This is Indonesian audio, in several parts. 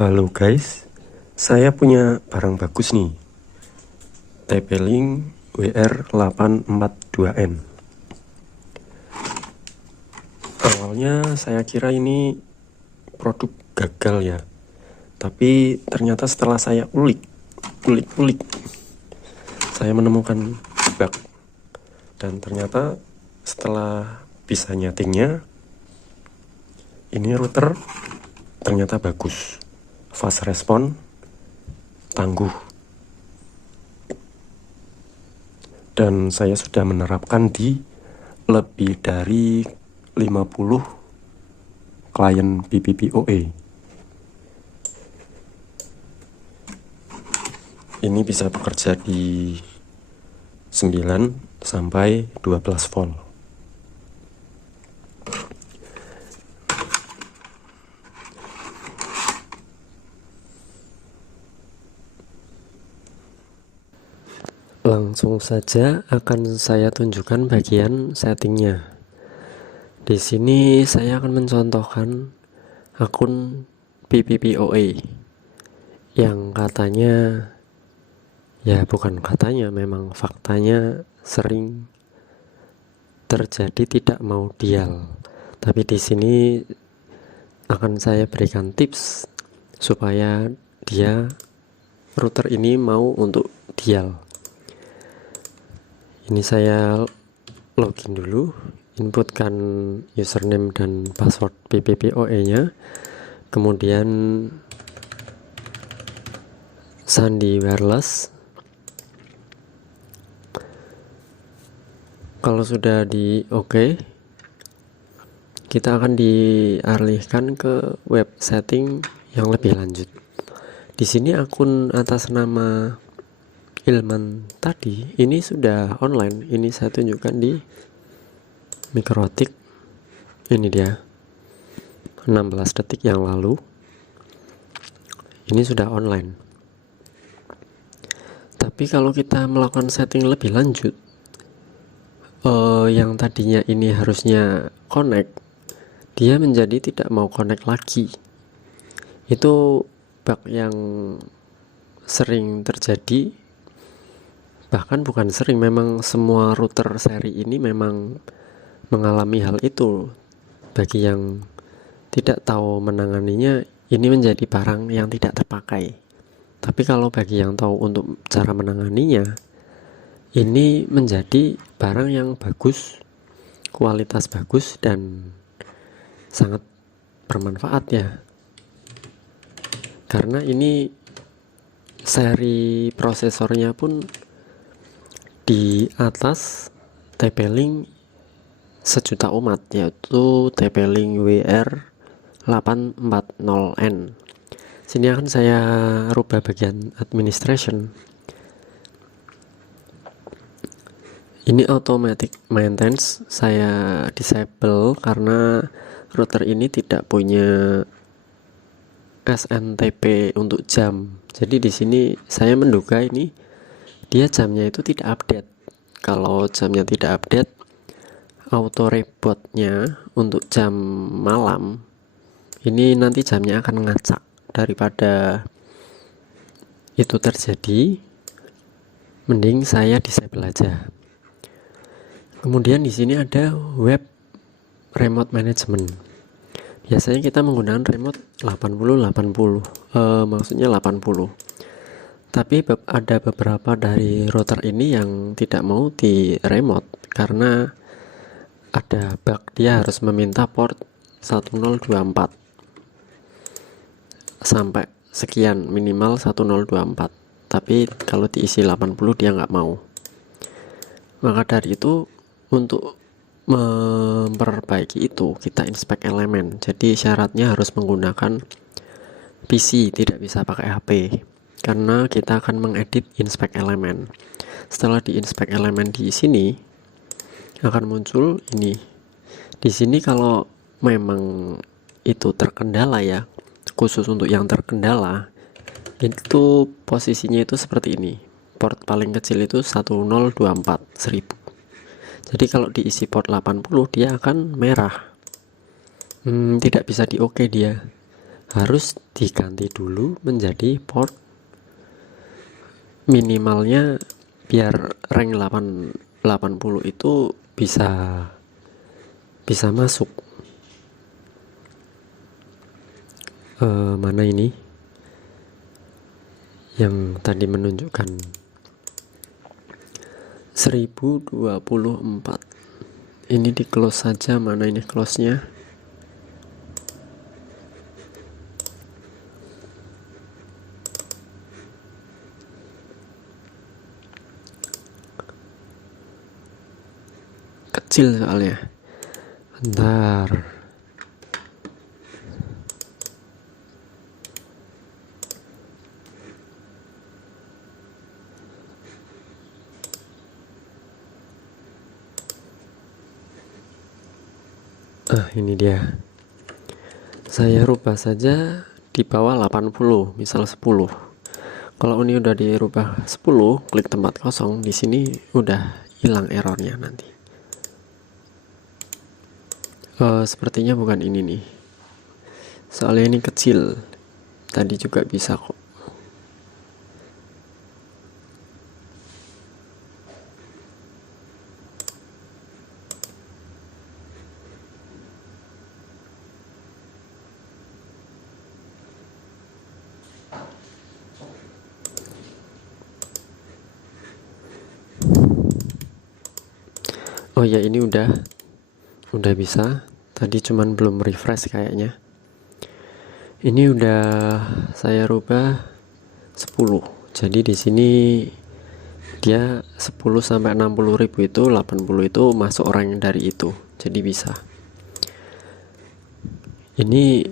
Halo guys, saya punya barang bagus nih, TP-Link WR842N. Awalnya saya kira ini produk gagal ya, tapi ternyata setelah saya ulik, saya menemukan bug. Dan ternyata setelah bisa nyetingnya, ini router ternyata bagus, fast respon, tangguh. Dan saya sudah menerapkan di lebih dari 50 klien PPPoE. Ini bisa bekerja di 9 sampai 12 volt. Langsung saja akan saya tunjukkan bagian settingnya. Di sini saya akan mencontohkan akun PPPoE yang katanya, ya bukan katanya, memang faktanya sering terjadi tidak mau dial. Tapi di sini akan saya berikan tips supaya router ini mau untuk dial. Ini saya login dulu, inputkan username dan password PPPoE-nya, kemudian sandi wireless. Kalau sudah di OK, kita akan dialihkan ke web setting yang lebih lanjut. Di sini akun atas nama Ilman tadi ini sudah online. Ini saya tunjukkan di Mikrotik. Ini dia, 16 detik yang lalu. Ini sudah online. Tapi kalau kita melakukan setting lebih lanjut, yang tadinya ini harusnya connect, dia menjadi tidak mau connect lagi. Itu bug yang sering terjadi. Bahkan bukan sering, memang semua router seri ini memang mengalami hal itu. Bagi yang tidak tahu menanganinya, ini menjadi barang yang tidak terpakai. Tapi kalau bagi yang tahu untuk cara menanganinya, ini menjadi barang yang bagus, kualitas bagus, dan sangat bermanfaat ya. Karena ini seri prosesornya pun di atas TP-Link sejuta umat, yaitu TP-Link WR840N. Sini akan saya rubah bagian administration. Ini automatic maintenance saya disable karena router ini tidak punya SNTP untuk jam. Jadi di sini saya menduga ini dia jamnya itu tidak update. Kalau jamnya tidak update, auto rebootnya untuk jam malam ini nanti jamnya akan ngacak. Daripada itu terjadi, mending saya disable aja. Kemudian di sini ada web remote management. Biasanya kita menggunakan remote 80-80, maksudnya 80. Tapi ada beberapa dari router ini yang tidak mau di remote karena ada bug. Dia harus meminta port 1024 sampai sekian, minimal 1024. Tapi kalau diisi 80 dia nggak mau. Maka dari itu, untuk memperbaiki itu kita inspect elemen. Jadi syaratnya harus menggunakan PC, tidak bisa pakai HP. Karena kita akan mengedit inspect elemen. Setelah di inspect elemen di sini akan muncul ini. Di sini kalau memang itu terkendala ya, khusus untuk yang terkendala, itu posisinya itu seperti ini. Port paling kecil itu 1024 1000. Jadi kalau diisi port 80 dia akan merah. Tidak bisa di OK dia. harus diganti dulu menjadi port minimalnya biar rank 80 itu bisa masuk. Mana ini yang tadi menunjukkan 1024, ini di close saja. Mana ini close nya? Kecil soalnya, bentar. Ini dia. Saya rubah saja di bawah 80, misal 10. Kalau ini udah dirubah 10, klik tempat kosong, di sini udah hilang errornya nanti. Sepertinya bukan ini nih. Soalnya ini kecil. Tadi juga bisa kok. Oh ya, ini udah bisa. Tadi cuman belum refresh kayaknya. Ini udah saya rubah 10. Jadi di sini dia 10 sampai 60.000 itu 80 itu masuk rank dari itu. Jadi bisa. Ini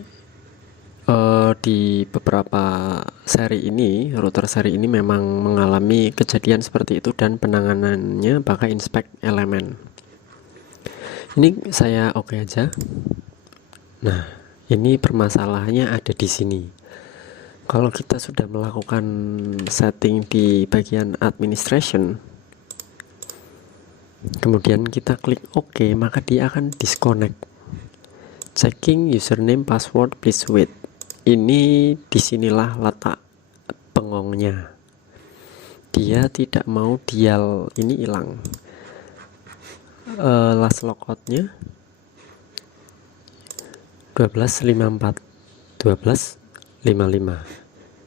di beberapa seri ini, router seri ini memang mengalami kejadian seperti itu dan penanganannya pakai inspect elemen. Ini saya oke aja. Nah, ini permasalahannya ada di sini. Kalau kita sudah melakukan setting di bagian administration, kemudian kita klik OK, maka dia akan disconnect. Checking username password, please wait. Ini disinilah letak pengongnya. Dia tidak mau dial ini hilang. Last logoutnya 12.54 12.55,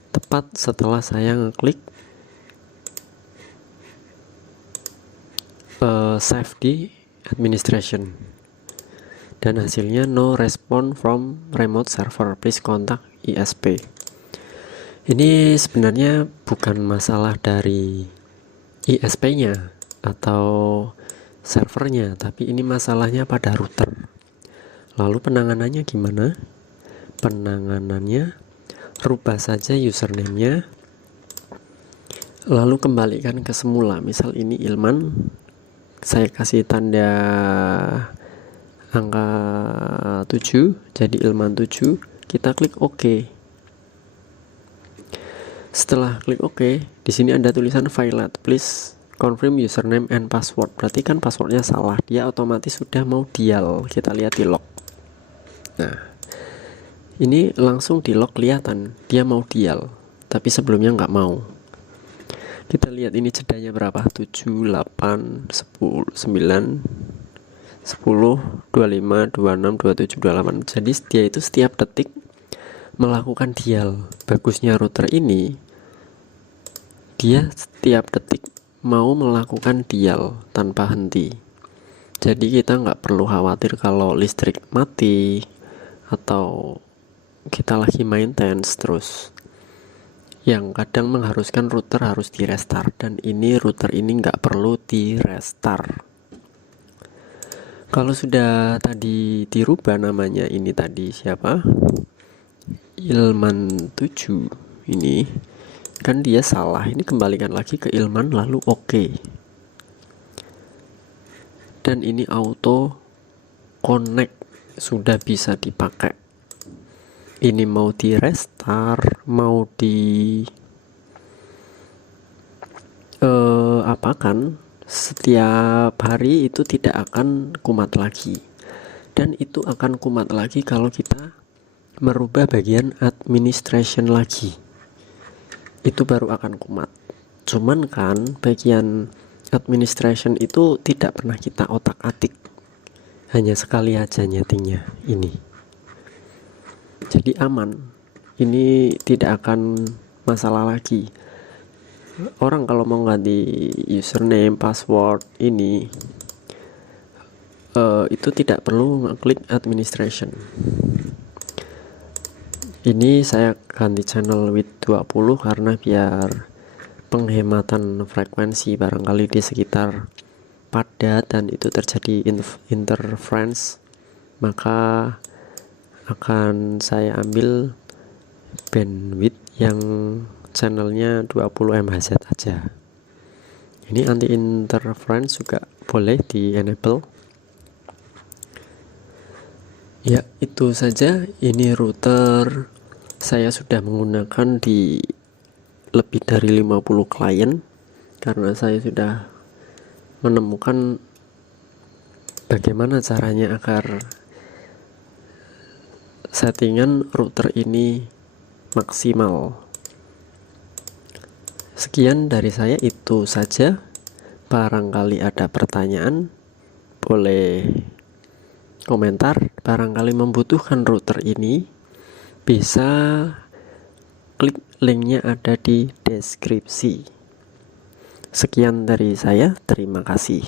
tepat setelah saya ngeklik save di administration, dan hasilnya no response from remote server, please contact ISP. Ini sebenarnya bukan masalah dari ISP nya atau servernya, tapi ini masalahnya pada router. Lalu penanganannya gimana? Penanganannya rubah saja username-nya, lalu kembalikan ke semula. Misal ini Ilman, saya kasih tanda angka 7 jadi Ilman 7. Kita klik OK. Setelah klik OK, di sini ada tulisan violate, please confirm username and password. Berarti kan passwordnya salah, dia otomatis sudah mau dial. Kita lihat di log. Nah, ini langsung di log kelihatan dia mau dial, tapi sebelumnya nggak mau. Kita lihat ini jedanya berapa, 7, 8, 10, 9, 10, 25, 26, 27, 28. Jadi dia itu setiap detik melakukan dial. Bagusnya router ini, dia setiap detik mau melakukan dial tanpa henti. Jadi kita nggak perlu khawatir kalau listrik mati atau kita lagi maintenance terus, yang kadang mengharuskan router harus di restart, dan ini router ini nggak perlu di restart. Kalau sudah tadi dirubah namanya, ini tadi siapa, Ilman 7, ini kan dia salah, ini kembalikan lagi ke Ilman lalu OK. Dan ini auto connect sudah bisa dipakai. Ini mau di restart, mau di apakan, setiap hari itu tidak akan kumat lagi. Dan itu akan kumat lagi kalau kita merubah bagian administration lagi, itu baru akan kumat. Cuman kan bagian administration itu tidak pernah kita otak-atik, hanya sekali aja nyetingnya ini. Jadi aman, ini tidak akan masalah lagi. Orang kalau mau ganti username, password ini itu tidak perlu ngeklik administration. Ini saya ganti channel with 20 karena biar penghematan frekuensi, barangkali di sekitar padat dan itu terjadi interference, maka akan saya ambil bandwidth yang channelnya 20 MHz aja. Ini anti interference juga boleh di enable. Ya, itu saja. Ini router saya sudah menggunakan di lebih dari 50 klien karena saya sudah menemukan bagaimana caranya agar settingan router ini maksimal. Sekian dari saya, itu saja. Barangkali ada pertanyaan, boleh komentar. Barangkali membutuhkan router ini, bisa klik linknya ada di deskripsi. Sekian dari saya, terima kasih.